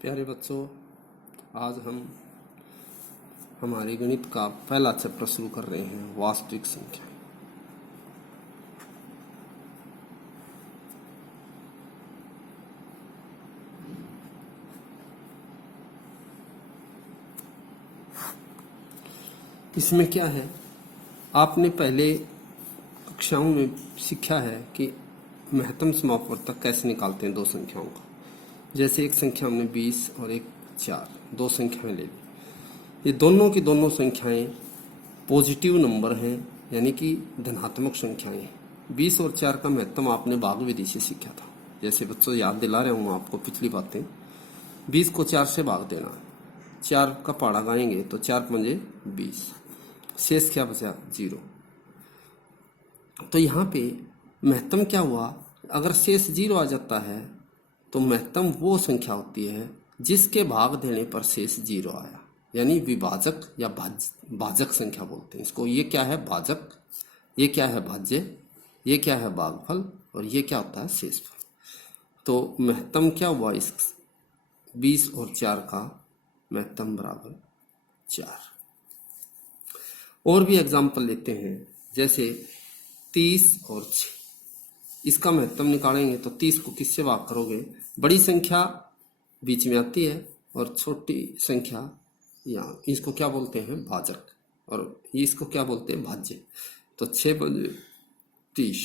प्यारे बच्चों, आज हम हमारे गणित का पहला चैप्टर शुरू कर रहे हैं, वास्तविक संख्या। इसमें क्या है, आपने पहले कक्षाओं में सीखा है कि महत्तम समापवर्तक कैसे निकालते हैं दो संख्याओं का। जैसे एक संख्या हमने 20 और एक 4, दो संख्याएं ले ली। ये दोनों की दोनों संख्याएं पॉजिटिव नंबर हैं, यानी कि धनात्मक संख्याएं हैं। 20 और 4 का महत्तम आपने भाग विधि से सीखा था। जैसे बच्चों याद दिला रहा हूँ आपको पिछली बातें। 20 को 4 से भाग देना, 4 का पाड़ा गाएंगे तो 4 पंजे 20, शेष क्या बचा 0। तो यहाँ पे महत्तम क्या हुआ, अगर शेष 0 आ जाता है तो महत्तम वो संख्या होती है जिसके भाग देने पर शेष 0 आया, यानी विभाजक या भाजक संख्या बोलते हैं इसको। ये क्या है भाजक, ये क्या है भाज्य, ये क्या है भागफल और ये क्या होता है शेषफल। तो महत्तम क्या हुआ, इस 20 और 4 का महत्तम बराबर 4। और भी एग्जाम्पल लेते हैं, जैसे 30 और 6, इसका महत्तम निकालेंगे तो 30 को किससे भाग करोगे, बड़ी संख्या बीच में आती है और छोटी संख्या यहाँ, इसको क्या बोलते हैं भाजक, और इसको क्या बोलते हैं भाज्य। तो 6 बजे 30,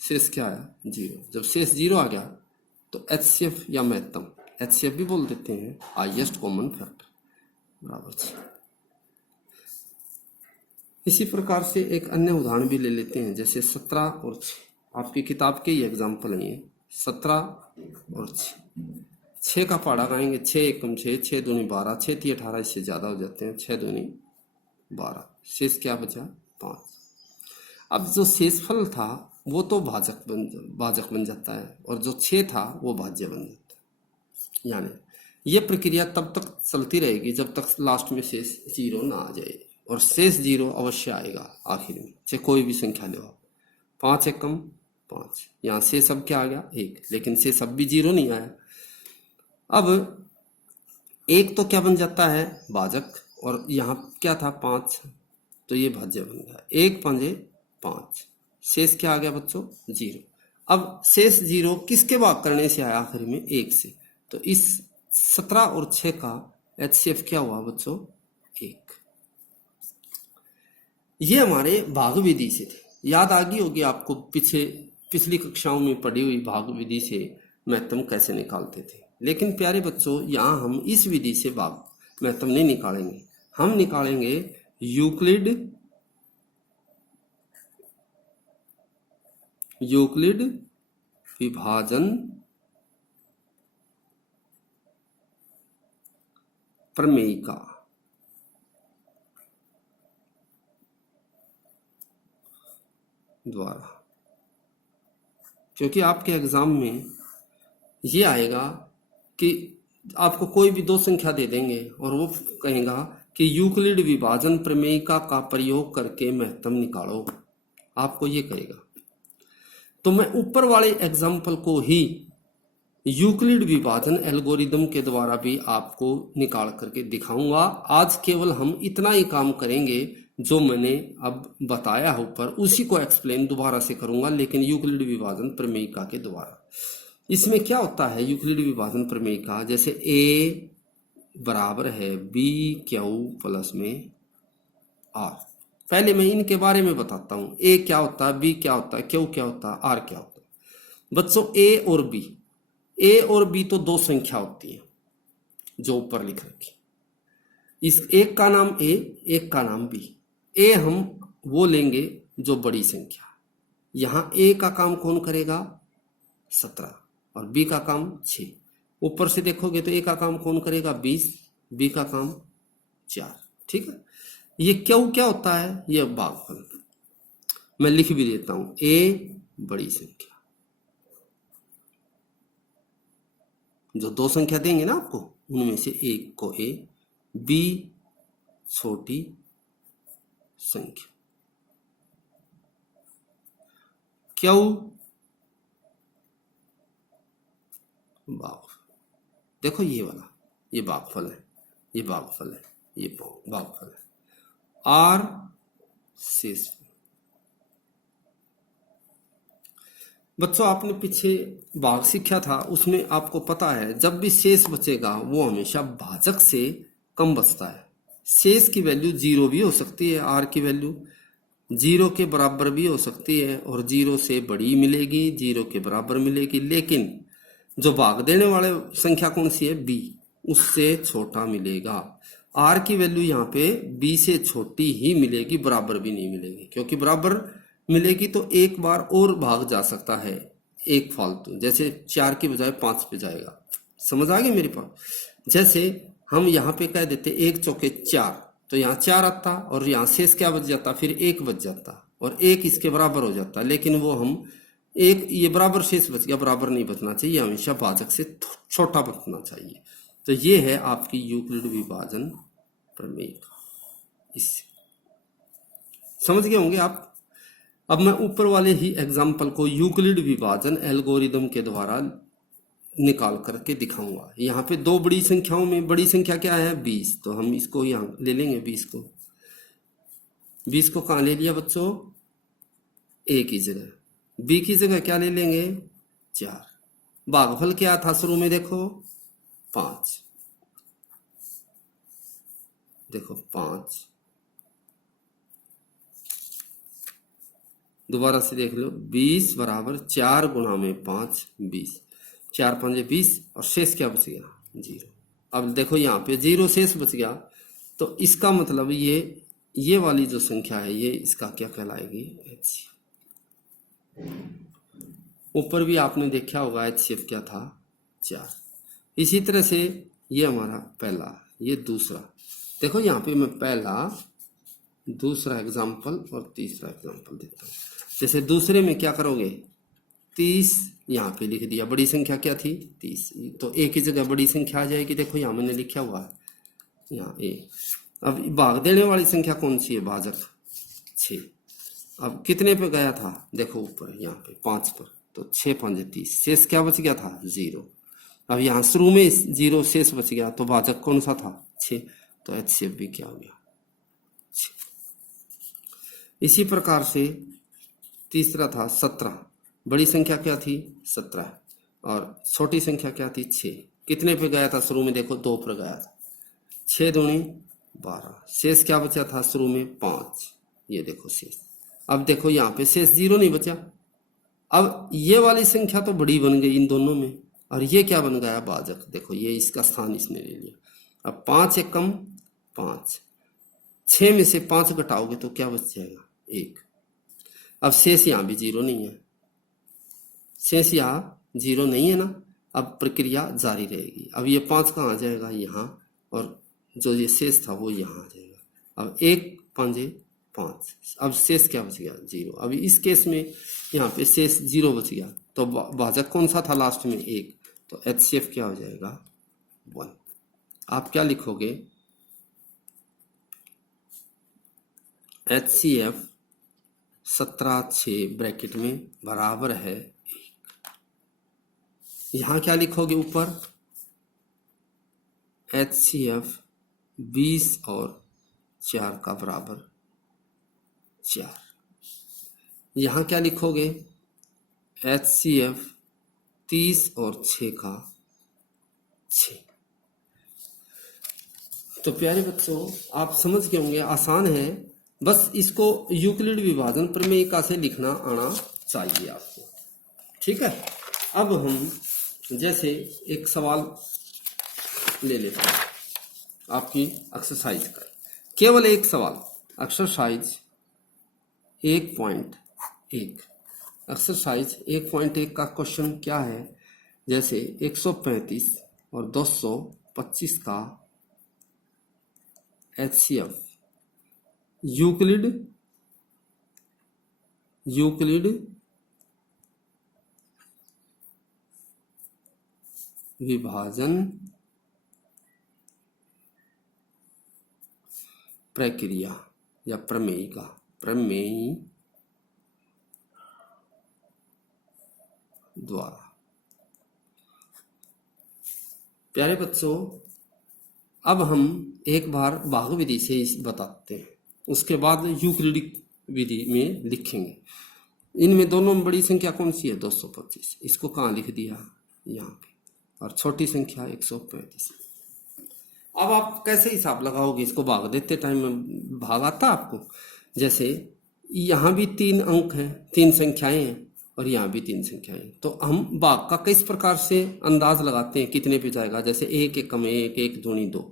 शेष क्या आया 0। जब शेष 0 आ गया तो एचसीएफ या महत्तम, एचसीएफ भी बोल देते हैं, हाईएस्ट कॉमन फैक्टर बराबर 6। इसी प्रकार से एक अन्य उदाहरण भी ले लेते हैं, जैसे 17 और 6। आपकी किताब के ही एग्जाम्पल है ये, 17 और 6। 6 का पाड़ा गाएंगे, 6 एकम 6, 6 दूनी 12, 6 ती 18, इससे ज़्यादा हो जाते हैं, 6 दूनी 12, शेष क्या बचा 5। अब जो शेषफल था वो तो भाजक बन जाता है, और जो 6 था वो भाज्य बन जाता है। यानी ये प्रक्रिया तब तक चलती रहेगी जब तक लास्ट में शेष 0 ना आ जाए, और शेष 0 अवश्य आएगा आखिर में, चाहे कोई भी संख्या ले आओ। 5 एकम 5, यहाँ शेष अब क्या आ गया 1, लेकिन शेष अब भी 0 नहीं आया। अब 1 तो क्या बन जाता है भाजक, और यहाँ क्या था 5, तो ये भाज्य बन गया। 1 पंजे 5, शेष क्या आ गया बच्चों 0। अब शेष 0 किसके भाग करने से आया आखिर में 1 से, तो इस 17 और 6 का एचसीएफ क्या हुआ बच्चों 1। ये हमारे भाग विधि से थे, याद आ गई होगी आपको, पिछली कक्षाओं में पढ़ी हुई भाग विधि से महत्तम कैसे निकालते थे। लेकिन प्यारे बच्चों, यहाँ हम इस विधि से भाग महत्तम नहीं निकालेंगे, हम निकालेंगे यूक्लिड विभाजन प्रमेय का द्वारा। क्योंकि आपके एग्जाम में ये आएगा कि आपको कोई भी दो संख्या दे देंगे और वो कहेगा कि यूक्लिड विभाजन प्रमेय का प्रयोग करके महत्तम निकालो, आपको ये कहेगा। तो मैं ऊपर वाले एग्जाम्पल को ही यूक्लिड विभाजन एल्गोरिदम के द्वारा भी आपको निकाल करके दिखाऊंगा। आज केवल हम इतना ही काम करेंगे, जो मैंने अब बताया है ऊपर उसी को एक्सप्लेन दोबारा से करूंगा, लेकिन यूक्लिड विभाजन प्रमेयिका के द्वारा। इसमें क्या होता है यूक्लिड विभाजन प्रमेयिका, जैसे ए बराबर है बी क्यू प्लस में आर। पहले मैं इनके बारे में बताता हूं, ए क्या होता है, बी क्या होता है, क्यू क्या होता है, आर क्या होता है। बच्चों ए और बी तो दो संख्या होती है जो ऊपर लिख रखी, इस एक का नाम ए, एक का नाम बी। ए हम वो लेंगे जो बड़ी संख्या, यहां ए का काम कौन करेगा 17 और बी का काम 6। ऊपर से देखोगे तो ए का काम कौन करेगा 20, बी का काम 4। ठीक है, ये क्यों क्या होता है, ये भागफल मैं लिख भी देता हूं, ए बड़ी संख्या, जो दो संख्या देंगे ना आपको उनमें से एक को ए, बी छोटी संख्या, क्यों भाग। देखो ये वाला ये भागफल है, ये भागफल है, ये भागफल है। आर शेष। बच्चों आपने पीछे भाग सीखा था, उसमें आपको पता है जब भी शेष बचेगा वो हमेशा भाजक से कम बचता है। शेष की वैल्यू 0 भी हो सकती है, आर की वैल्यू 0 के बराबर भी हो सकती है और 0 से बड़ी मिलेगी, 0 के बराबर मिलेगी, लेकिन जो भाग देने वाले संख्या कौन सी है, b, उससे छोटा मिलेगा। r की वैल्यू यहाँ पे b से छोटी ही मिलेगी, बराबर भी नहीं मिलेगी, क्योंकि बराबर मिलेगी तो एक बार और भाग जा सकता है, एक फालतू, जैसे 4 की बजाय 5 पे जाएगा। समझ आ गई मेरे पास। जैसे हम यहाँ पे कह देते 1 चौके 4, तो यहाँ 4 आता और यहाँ शेष क्या बच जाता, फिर 1 बच जाता और 1 इसके बराबर हो जाता, लेकिन वो हम एक ये बराबर शेष बच गया, बराबर नहीं बचना चाहिए, हमेशा भाजक से छोटा बचना चाहिए। तो ये है आपकी यूक्लिड विभाजन प्रमेय। इससे समझ गए होंगे आप। अब मैं ऊपर वाले ही एग्जाम्पल को यूक्लिड विभाजन एल्गोरिदम के द्वारा निकाल करके दिखाऊंगा। यहाँ पे दो बड़ी संख्याओं में बड़ी संख्या क्या है, 20, तो हम इसको यहाँ ले लेंगे 20 को। 20 को कहाँ ले लिया बच्चों, a की जगह, b की जगह क्या ले लेंगे 4। भागफल क्या था शुरू में, देखो 5, देखो 5, दोबारा से देख लो, 20 बराबर 4 गुणा में 5, 20, 4 5 20 और शेष क्या बच गया 0। अब देखो यहाँ पे 0 शेष बच गया, तो इसका मतलब ये वाली जो संख्या है ये इसका क्या कहलाएगी, HCF। ऊपर भी आपने देखा होगा HCF क्या था 4। इसी तरह से ये हमारा पहला, ये दूसरा। देखो यहाँ पे मैं पहला, दूसरा एग्जाम्पल और तीसरा एग्जाम्पल देता हूँ। जैसे दूसरे में क्या करोगे, 30 यहाँ पे लिख दिया, बड़ी संख्या क्या थी 30, तो a की जगह बड़ी संख्या आ जाएगी। देखो यहाँ मैंने लिखा हुआ है यहाँ a। अब भाग देने वाली संख्या कौन सी है, भाजक 6। अब कितने पे गया था, देखो ऊपर यहाँ पे 5 पर, तो 6 5 30, शेष क्या बच गया था 0। अब यहाँ शुरू में 0 शेष बच गया, तो भाजक कौन सा था 6, तो HCF भी क्या हो गया 6। इसी प्रकार से तीसरा था 17, बड़ी संख्या क्या थी 17 और छोटी संख्या क्या थी 6। कितने पे गया था शुरू में, देखो 2 पर गया था, 6 दूनी 12, शेष क्या बचा था शुरू में 5, ये देखो शेष। अब देखो यहाँ पे शेष 0 नहीं बचा। अब ये वाली संख्या तो बड़ी बन गई इन दोनों में, और ये क्या बन गया भाजक, देखो ये इसका स्थान इसने ले लिया। अब 5 एक कम 5, 6 में से 5 घटाओगे तो क्या बच जाएगा 1। अब शेष यहाँ भी 0 नहीं है, शेष यहाँ 0 नहीं है ना। अब प्रक्रिया जारी रहेगी। अब ये 5 कहाँ आ जाएगा यहाँ, और जो ये शेष था वो यहाँ आ जाएगा। अब 1 5 5, अब शेष क्या बच गया 0। अभी इस केस में यहाँ पे शेष 0 बच गया, तो भाजक कौन सा था लास्ट में 1, तो HCF क्या हो जाएगा 1। आप क्या लिखोगे, HCF 17 6 ब्रैकेट में बराबर है 1। यहाँ क्या लिखोगे ऊपर, HCF 20 और 4 का बराबर 4। यहाँ क्या लिखोगे, HCF 30 और 6 का 6। तो प्यारे बच्चों आप समझ गए होंगे, आसान है, बस इसको यूक्लिड विभाजन प्रमेयिका से लिखना आना चाहिए आपको, ठीक है। अब हम जैसे एक सवाल ले लेते हैं आपकी एक्सरसाइज का, केवल एक सवाल, एक्सरसाइज 1.1। एक्सरसाइज 1.1 का क्वेश्चन क्या है, जैसे 135 और 225 का HCF यूक्लिड विभाजन प्रक्रिया या प्रमेय द्वारा। प्यारे बच्चों अब हम एक बार भाग विधि से बताते हैं, उसके बाद यूक्लिडिक विधि में लिखेंगे। इनमें दोनों में बड़ी संख्या कौन सी है? 225। इसको कहाँ लिख दिया? यहाँ पे। और छोटी संख्या 135। अब आप कैसे हिसाब लगाओगे इसको? भाग देते टाइम में भाग आता आपको। जैसे यहाँ भी 3 अंक हैं, 3 संख्याएं हैं, और यहाँ भी 3 संख्याएं हैं। तो हम भाग का किस प्रकार से अंदाज लगाते हैं कितने पे जाएगा? जैसे 1 एकम 1, 1 दूनी 2,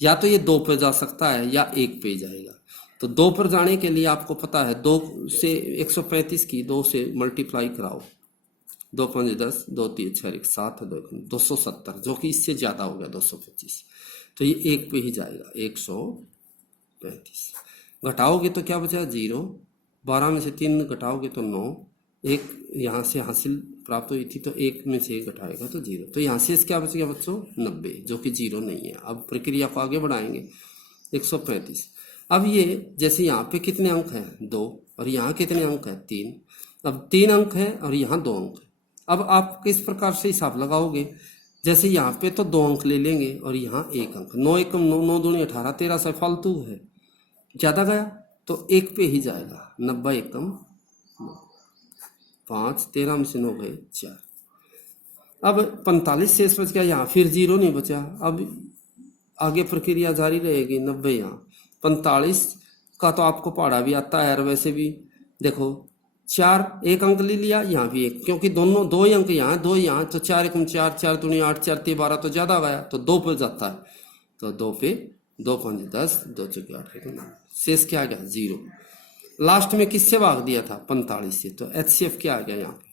या तो ये 2 पे जा सकता है या 1 पे जाएगा। तो 2 पर जाने के लिए आपको पता है 2 से 135 की 2 से मल्टीप्लाई कराओ, 2 5 10, 2 3 6 1 7, 270, जो कि इससे ज्यादा हो गया 225। तो ये 1 पे ही जाएगा, 135। घटाओगे तो क्या बचा? 0। 12 में से 3 घटाओगे तो 9। 1 यहाँ से हासिल प्राप्त हुई थी, तो 1 में से 1 घटाएगा तो 0। तो यहाँ से क्या बच गया बच्चों? 90, जो कि 0 नहीं है। अब प्रक्रिया को आगे बढ़ाएंगे। 135। अब ये जैसे यहाँ पे कितने अंक हैं? 2, और यहाँ कितने अंक हैं? 3। अब 3 अंक है और यहाँ 2 अंक है। अब आप किस प्रकार से हिसाब लगाओगे? जैसे यहाँ पे तो 2 अंक ले लेंगे और यहाँ 1 अंक। 9 एकम 9, 9 दूनी 18, 13 से फालतू है, ज्यादा गया तो 1 पे ही जाएगा। 90 एकम 5, 13 में से 9 गए 4। अब 45 शेष बच गया, यहाँ फिर 0 नहीं बचा। अब आगे प्रक्रिया जारी रहेगी। 90 यहाँ 45 का तो आपको पढ़ा भी आता है, और वैसे भी देखो 4 1 अंक ले लिया, यहाँ भी 1, क्योंकि दोनों 2 अंक यहाँ 2 यहाँ, तो 4 एकम 4, 4 दूनी 8, 4 3 12, तो ज्यादा गया तो 2 पे जाता है। तो 2 पे 2 5 10, 2 4 8, शेष क्या आ गया? 0। लास्ट में किससे भाग दिया था? 45 से। तो HCF क्या आ गया यहाँ पे?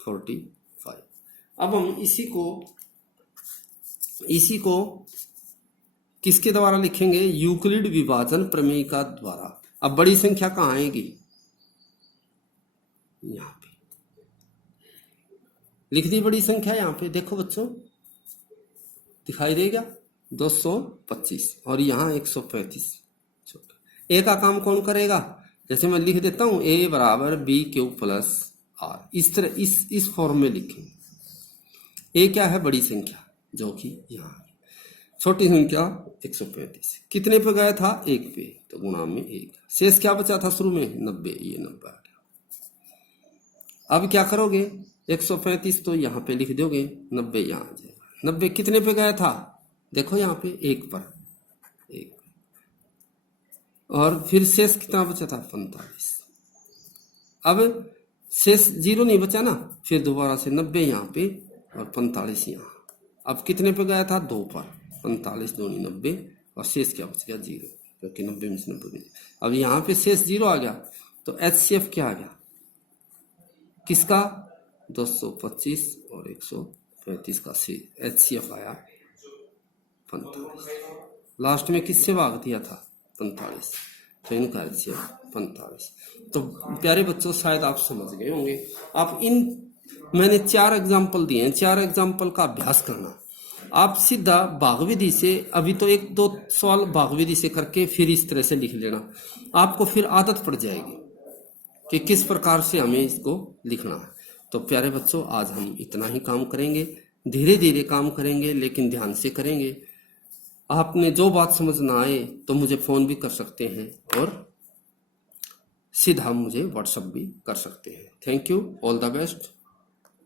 45। अब हम इसी को किसके द्वारा लिखेंगे? यूक्लिड विभाजन प्रमेय का द्वारा। अब बड़ी संख्या कहाँ आएगी? यहाँ पे लिख दी बड़ी संख्या। यहाँ पे देखो बच्चों, दिखाई देगा 225, और यहाँ 135। ए का काम कौन करेगा? जैसे मैं लिख देता हूं A बराबर BQ प्लस R, इस तरह इस फॉर्म में लिखेंगे। ए क्या है? बड़ी संख्या, जो कि यहाँ। छोटी संख्या 135 कितने पे गया था? 1 पे, तो गुणा में 1। शेष क्या बचा था शुरू में? 90। ये 90 आ गया। अब क्या करोगे? 135 तो यहाँ पे लिख दोगे, 90 यहाँ आ जाएगा। 90 कितने पे गया था? देखो यहाँ पे 1 पर, 1। और फिर शेष कितना बचा था? 45। अब शेष 0 नहीं बचा ना, फिर दोबारा से 90 यहाँ पे और 45 यहाँ। अब कितने पे गया था? 2 पर, 45 दूनी 90, और शेष क्या बच गया? 0, क्योंकि 90 में से 90। अब यहाँ पे शेष 0 आ गया, तो HCF क्या आ गया? किसका? 225 और 135 का HCF आया 45। लास्ट में किससे भाग दिया था? 45। तो इनका HCF 45। तो प्यारे बच्चों, शायद आप समझ गए होंगे। आप मैंने 4 एग्जाम्पल दिए हैं, 4 एग्जाम्पल का अभ्यास करना। आप सीधा भाग विधि से, अभी तो 1-2 सवाल भाग विधि से करके फिर इस तरह से लिख लेना। आपको फिर आदत पड़ जाएगी कि किस प्रकार से हमें इसको लिखना है। तो प्यारे बच्चों, आज हम इतना ही काम करेंगे। धीरे धीरे काम करेंगे, लेकिन ध्यान से करेंगे। आपने जो बात समझ ना आए तो मुझे फोन भी कर सकते हैं, और सीधा मुझे व्हाट्सएप भी कर सकते हैं। Thank you, all the best.